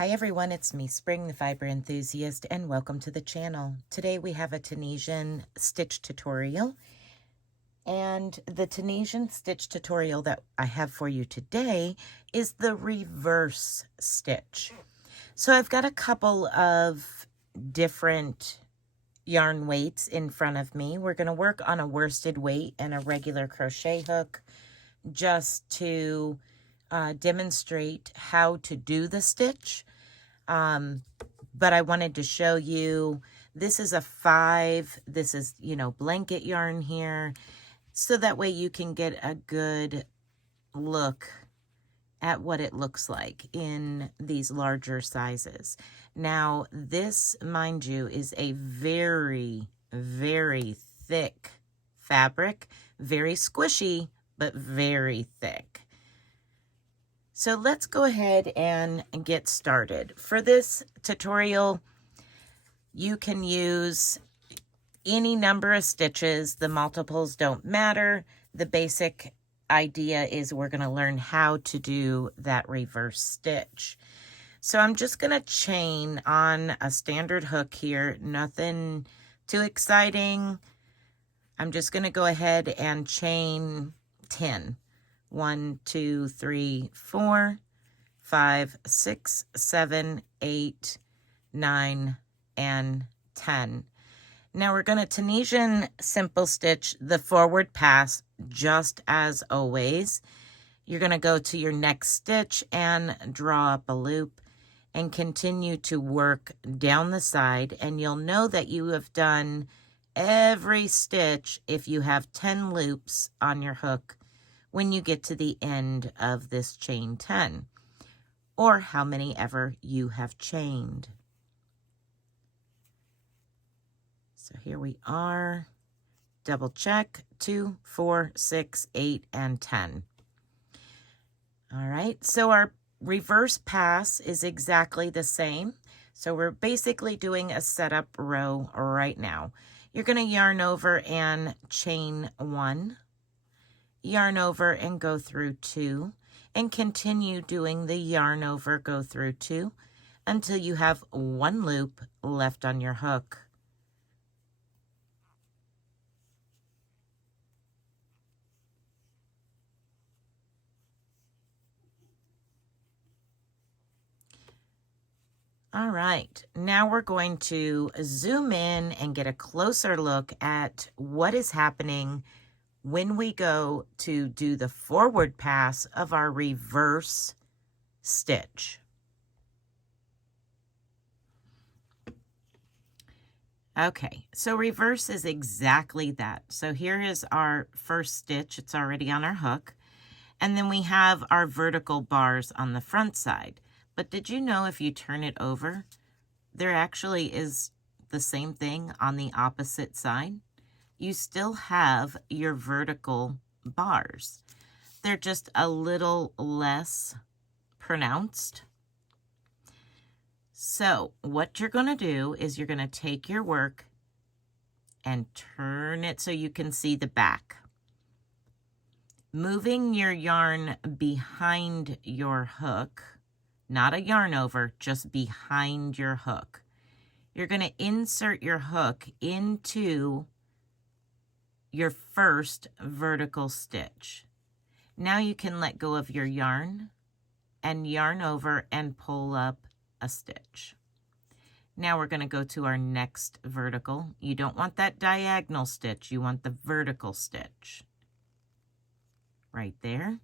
Hi everyone, it's me, Spring, the fiber enthusiast, and welcome to the channel. Today we have a Tunisian stitch tutorial, and the Tunisian stitch tutorial that I have for you today is the reverse stitch. So I've got a couple of different yarn weights in front of me. We're going to work on a worsted weight and a regular crochet hook just to demonstrate how to do the stitch. But I wanted to show you, this is a 5, this is, blanket yarn here, so that way you can get a good look at what it looks like in these larger sizes. Now, this, mind you, is a very, very thick fabric, very squishy, but very thick. So let's go ahead and get started. For this tutorial, you can use any number of stitches. The multiples don't matter. The basic idea is we're going to learn how to do that reverse stitch. So I'm just going to chain on a standard hook here. Nothing too exciting. I'm just going to go ahead and chain 10. 1, 2, 3, 4, 5, 6, 7, 8, 9, and 10. Now we're going to Tunisian simple stitch the forward pass just as always. You're going to go to your next stitch and draw up a loop and continue to work down the side, and you'll know that you have done every stitch if you have 10 loops on your hook when you get to the end of this chain 10, or how many ever you have chained. So here we are, double check, 2, 4, 6, 8, and 10. All right, so our reverse pass is exactly the same. So we're basically doing a setup row right now. You're going to yarn over and chain 1, yarn over and go through 2, and continue doing the yarn over, go through 2 until you have 1 loop left on your hook. All right, now we're going to zoom in and get a closer look at what is happening when we go to do the forward pass of our reverse stitch. Okay, so reverse is exactly that. So here is our first stitch. It's already on our hook. And then we have our vertical bars on the front side. But did you know if you turn it over, there actually is the same thing on the opposite side? You still have your vertical bars. They're just a little less pronounced. So what you're going to do is you're going to take your work and turn it so you can see the back. Moving your yarn behind your hook, not a yarn over, just behind your hook. You're going to insert your hook into your first vertical stitch. Now you can let go of your yarn and yarn over and pull up a stitch. Now we're going to go to our next vertical. You don't want that diagonal stitch, you want the vertical stitch. Right there.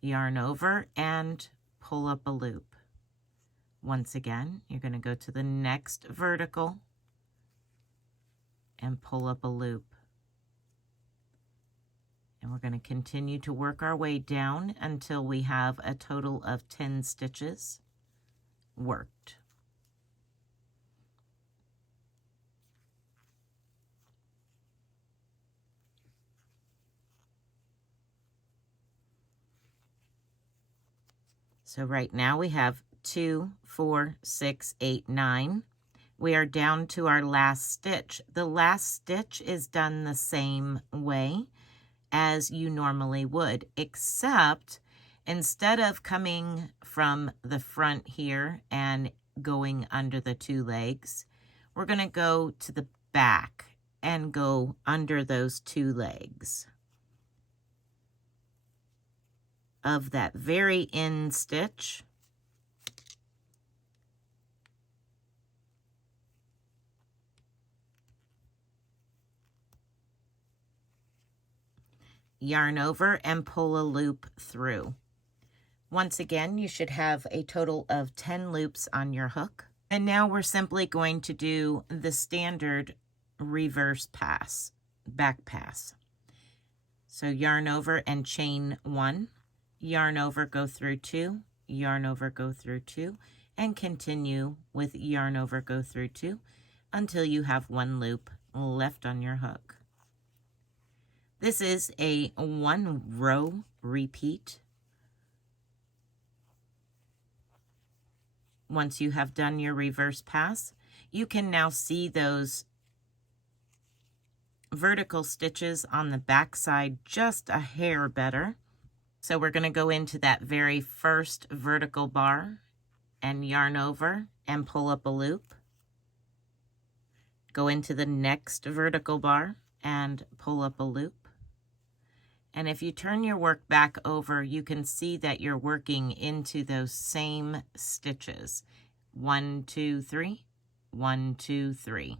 Yarn over and pull up a loop. Once again, you're going to go to the next vertical and pull up a loop. And we're going to continue to work our way down until we have a total of 10 stitches worked. So right now we have 2, 4, 6, 8, 9. We are down to our last stitch. The last stitch is done the same way as you normally would, except instead of coming from the front here and going under the two legs, we're going to go to the back and go under those two legs of that very end stitch. Yarn over and pull a loop through. Once again, you should have a total of 10 loops on your hook. And now we're simply going to do the standard reverse pass, back pass. So yarn over and chain 1, yarn over, go through 2, yarn over, go through 2, and continue with yarn over, go through 2 until you have 1 loop left on your hook. This is a 1 row repeat. Once you have done your reverse pass, you can now see those vertical stitches on the back side just a hair better. So we're going to go into that very first vertical bar and yarn over and pull up a loop. Go into the next vertical bar and pull up a loop. And if you turn your work back over, you can see that you're working into those same stitches. 1, 2, 3, 1, 2, 3.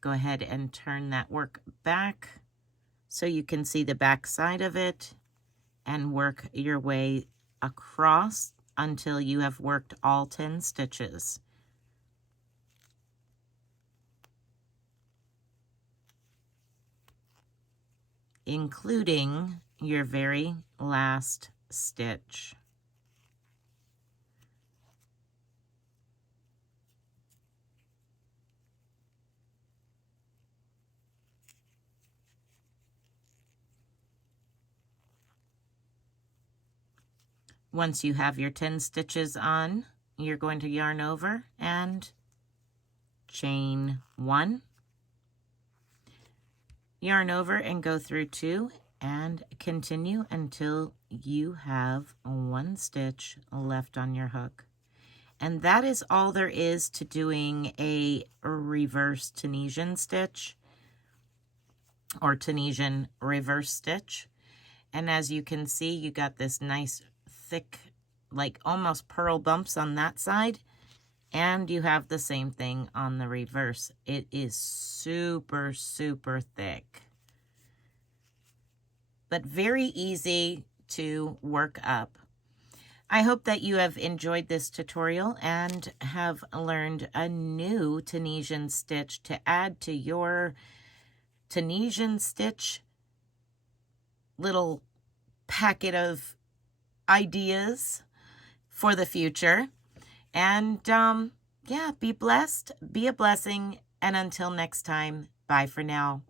Go ahead and turn that work back so you can see the back side of it and work your way across until you have worked all 10 stitches. Including your very last stitch. Once you have your 10 stitches on, you're going to yarn over and chain 1. Yarn over and go through 2 and continue until you have 1 stitch left on your hook. And that is all there is to doing a reverse Tunisian stitch or Tunisian reverse stitch. And as you can see, you got this nice thick, like almost pearl bumps on that side. And you have the same thing on the reverse. It is super, super thick, but very easy to work up. I hope that you have enjoyed this tutorial and have learned a new Tunisian stitch to add to your Tunisian stitch little packet of ideas for the future. And yeah, be blessed, be a blessing, and until next time, bye for now.